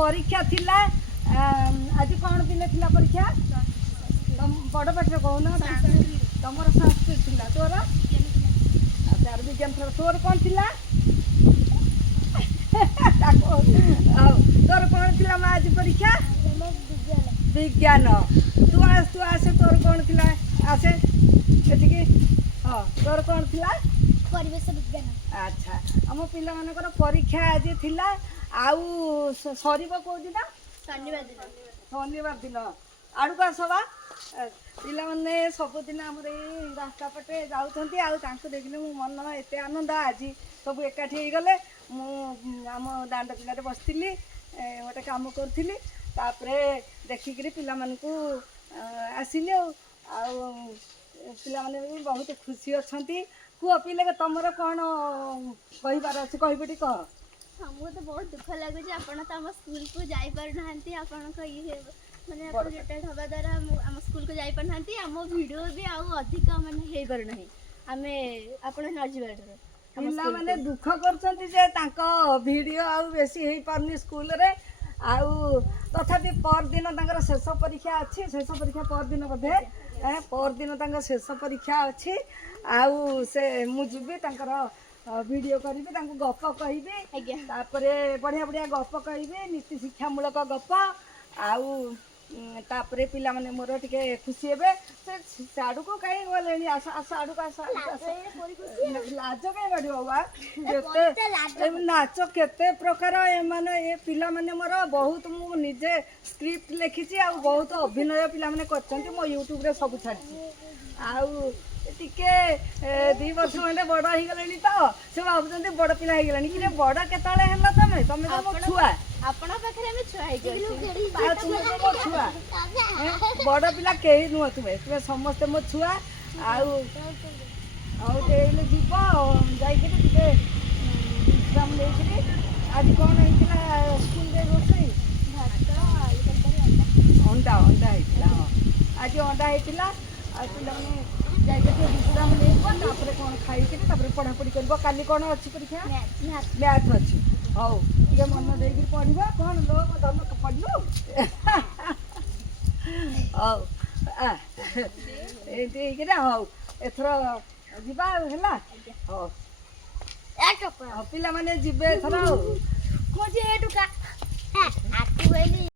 परीक्षा थिला आज कौन दिन थिला परीक्षा तुम बड़ पाठ कहून तुम संस्कृत थिला तोर अच्छा विज्ञान तोर कौन थिला तोर कौन थिला माँ आज परीक्षा विज्ञान तू आसे तोर कौन थिला आसे एतिकी हाँ तोर कौन थिला परिवेश विज्ञान अच्छा आम पिला मानकर परीक्षा आज थिला आउ सरीब को दिन शनिवार दिन आड़ू का सभा पिला माने सबुदिन आम रास्ता पटे जाऊँच आउ देखने मो मन एत आनंद आज सब एकाठी हो गले आम दांड पिलारे बसती गोटे कम करी देखिक पिला मानकू आसिली पिला माने भी बहुत खुशी अच्छा कुह पिले तुमर कौन कहबार अच्छे कहबे कह हमको तो बहुत दुख लगुच आप स्कूल को जापार आपण माने रिटायर्ड हवा द्वारा आम स्कूल को जापार आम वीडियो भी अधिक माने हो पारना आम आप पिला माने दुख कर वीडियो बेसी हो पारनी स्कूल रे आउ तथापि पर दिन शेष परीक्षा अच्छी शेष परीक्षा पर दिन बोधे पर दिन शेष परीक्षा अच्छी आउ से मुझे वीडियो करी गप कहि बढ़िया बढ़िया गप कहि नीति शिक्षामूलक गप आउ तापरे पिला माने मोर टिके खुशी हेबे से साडू को काई गले आस आस आडू का लाज काई बाडो बा केते नाच केते प्रकार ए माने ए पिला माने मोर बहुत मु निजे स्क्रिप्ट लिखिची आ बहुत अभिनय पिला माने करछंती मो YouTube रे सब छाडी आउ टिके 2 वर्ष खंडे बड़ हो गले तो से भाबुचंती बड़ पिला हो गलानी कि बड़ केतळे हेला तमे तो मो छुआ आपना पाखरे में छुआ मो छुआ बड़ पिला कहीं नुह तुम्हें समस्ते मो छुआ आउ जीव जाइए विश्राम लेकिन आज कौन होता स्कूल रोषे अंडा अंडा होता हाँ आज अंडा होता पे जाइए विश्राम ले कौन खाई पढ़ापढ़ी कर काली कौन अच्छी परीक्षा मैथ अच्छी हौ ये मन दे पढ़ा कौन लो धन पढ़लु हौ ये हौ एथर जीवा है हौ पिला माने जीवे एथर मुझे